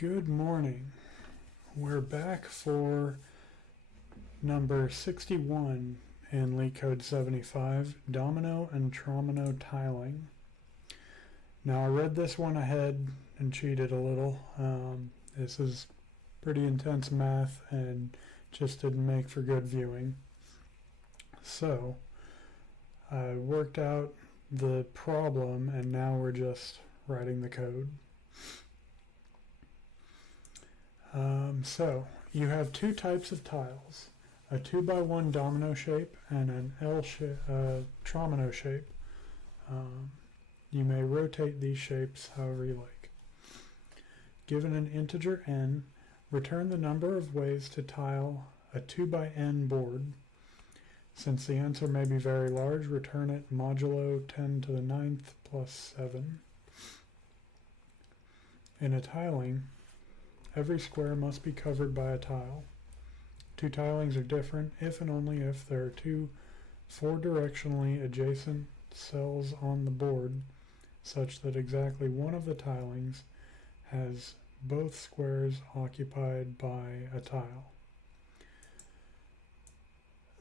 Good morning. We're back for number 61 in LeetCode 75, Domino and Tromino tiling. Now I read this one ahead and cheated a little. This is pretty intense math and just didn't make for good viewing. So I worked out the problem and now we're just writing the code. So you have two types of tiles, a 2x1 domino shape and an Tromino shape. You may rotate these shapes however you like. Given an integer n, return the number of ways to tile a 2x(n) board. Since the answer may be very large, return it modulo 10 to the 9th plus 7. In a tiling, every square must be covered by a tile. Two tilings are different if and only if there are two four-directionally adjacent cells on the board such that exactly one of the tilings has both squares occupied by a tile.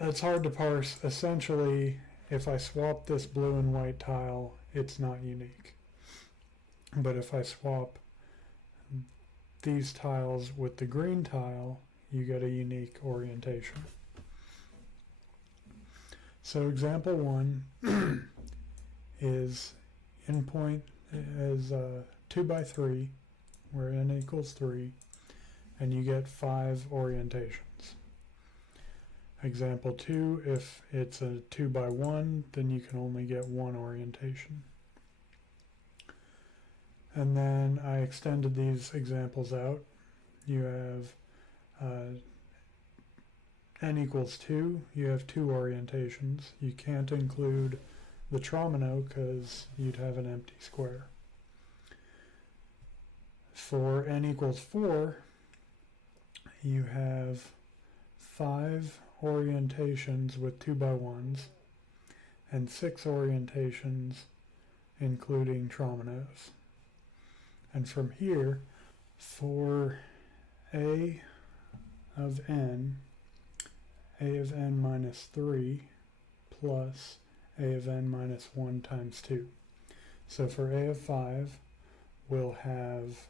It's hard to parse. Essentially, if I swap this blue and white tile, it's not unique. But if I swap these tiles with the green tile, you get a unique orientation. So example 1 is endpoint is 2x3, where n equals 3, and you get 5 orientations. Example 2, if it's a 2x1, then you can only get 1 orientation. And then I extended these examples out. You have n equals 2, you have 2 orientations. You can't include the Tromino because you'd have an empty square. For n equals 4, you have 5 orientations with 2x1s and 6 orientations including Trominos. And from here, for a of n minus 3 plus a of n minus 1 times 2. So for a of 5, we'll have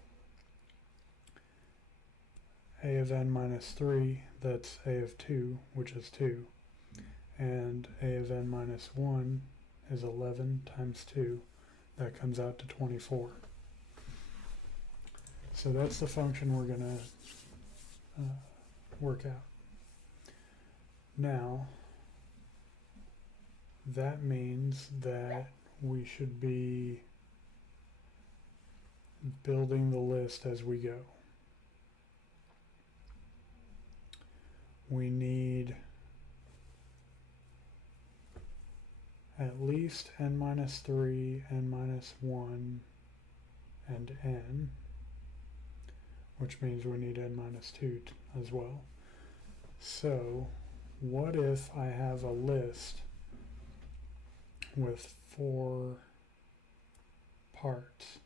a of n minus 3, that's a of 2, which is 2. And a of n minus 1 is 11 times 2. That comes out to 24. So that's the function we're going to work out. Now, that means that we should be building the list as we go. We need at least n minus 3, n minus 1, and n, which means we need n minus 2 as well. So what if I have a list with 4 parts,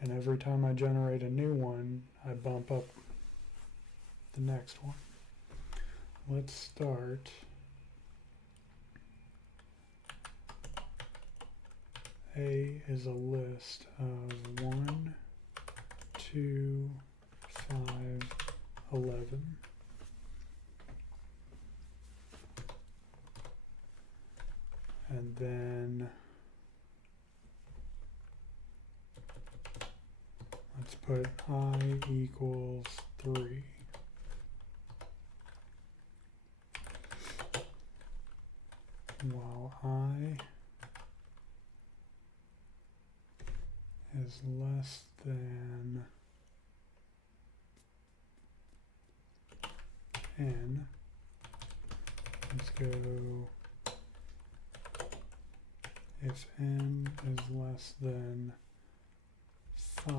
and every time I generate a new one, I bump up the next one? Let's start A is a list of 1, 2, 5, 11. And then let's put I equals 3. While I is less than n, let's go if n is less than 5,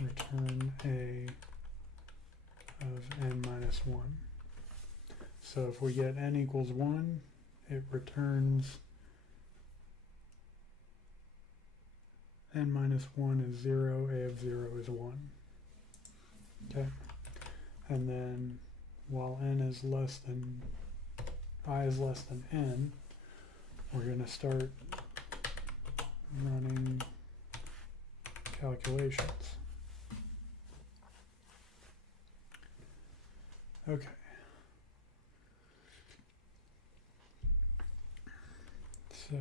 return a of n minus 1. So if we get n equals 1, it returns n minus 1 is 0, a of 0 is 1. Okay, and then while n is less than, I is less than n, we're going to start running calculations. Okay. So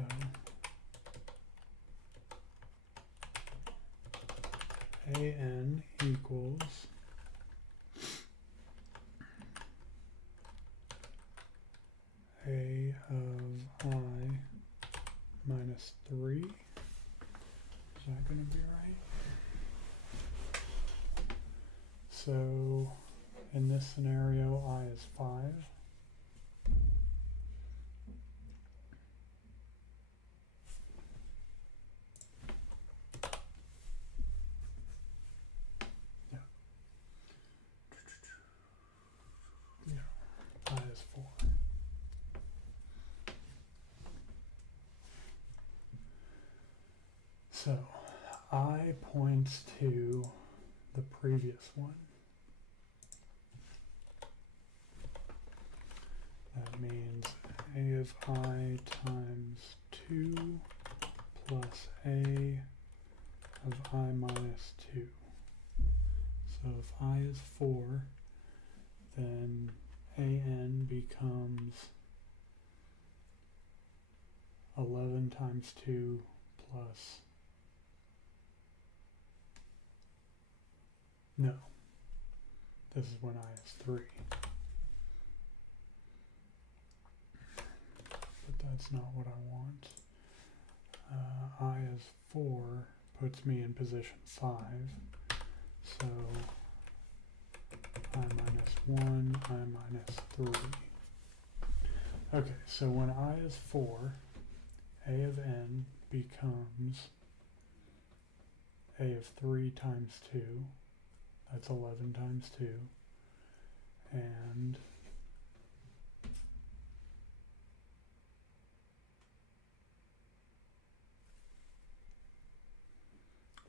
an equals a of I minus 3. Is that going to be right? So in this scenario, I is 5. I is 4. So I points to the previous one. That means a of I times 2 plus a of I minus 2. So if I is 4, then an becomes 11 times 2 plus, no, this is when I is 3. But that's not what I want. I is 4 puts me in position 5. So I minus 1, I minus 3. Okay, so when I is 4, a of n becomes a of 3 times 2. That's 11 times 2. And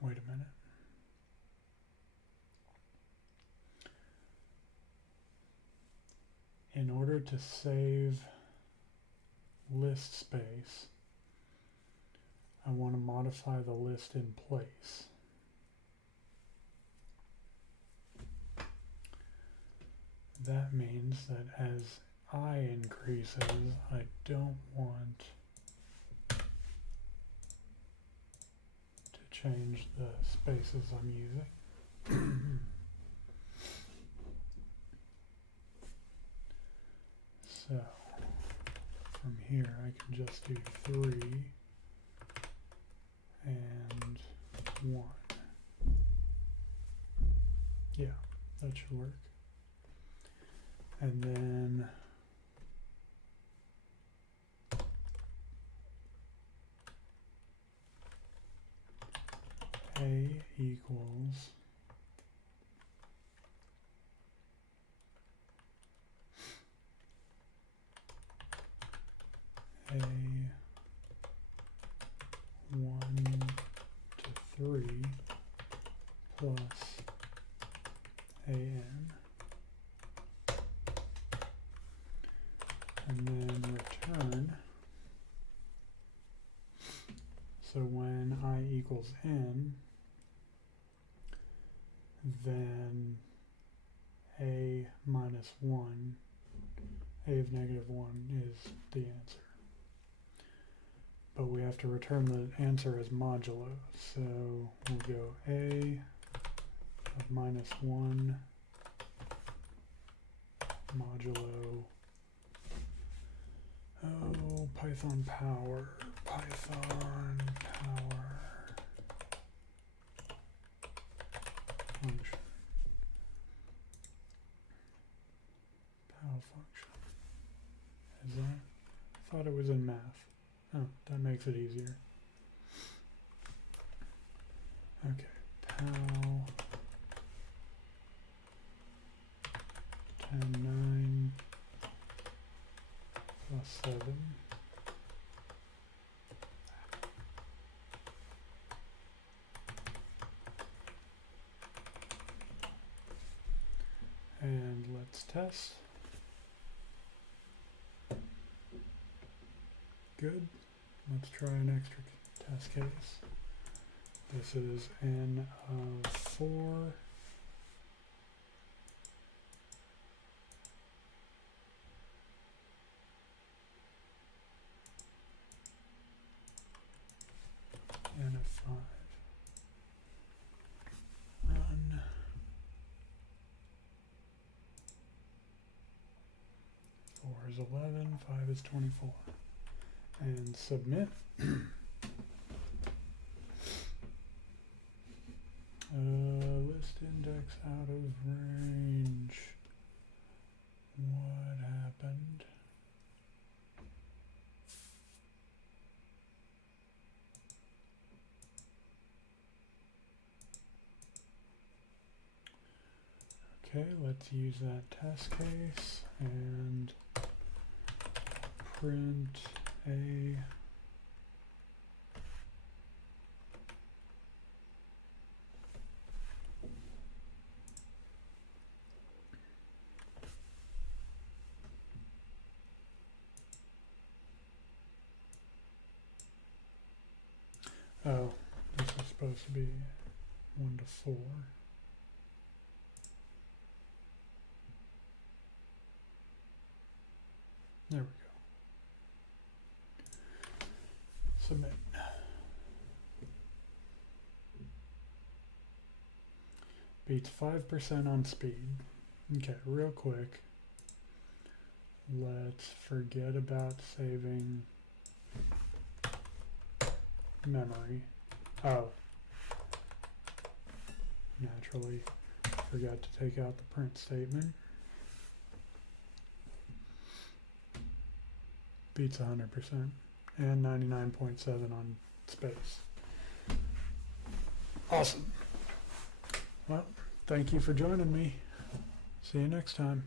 wait a minute. In order to save list space, I want to modify the list in place. That means that as I increases, I don't want to change the spaces I'm using. So from here I can just do 3 and 1. Yeah, that should work. And then a equals a 1 to 3 plus an, and then return. So when I equals n, then a minus 1, a of negative 1 is the answer. But we have to return the answer as modulo. So we'll go a of minus 1 modulo, oh, Python power, function, pow function. Is that? I thought it was in math. Oh, that makes it easier. Okay, pow 10, 9 plus 7. test. Good. Let's try an extra test case. This is n of 4. N of 5. Run. 4 is 11, 5 is 24. And submit. List index out of range. What happened? Okay, let's use that test case and print a oh, this is supposed to be 1 to 4. There we go. Submit. Beats 5% on speed. Okay, real quick. Let's forget about saving memory. Oh. Naturally, forgot to take out the print statement. Beats 100% and 99.7 on space. Awesome. Well, thank you for joining me. See you next time.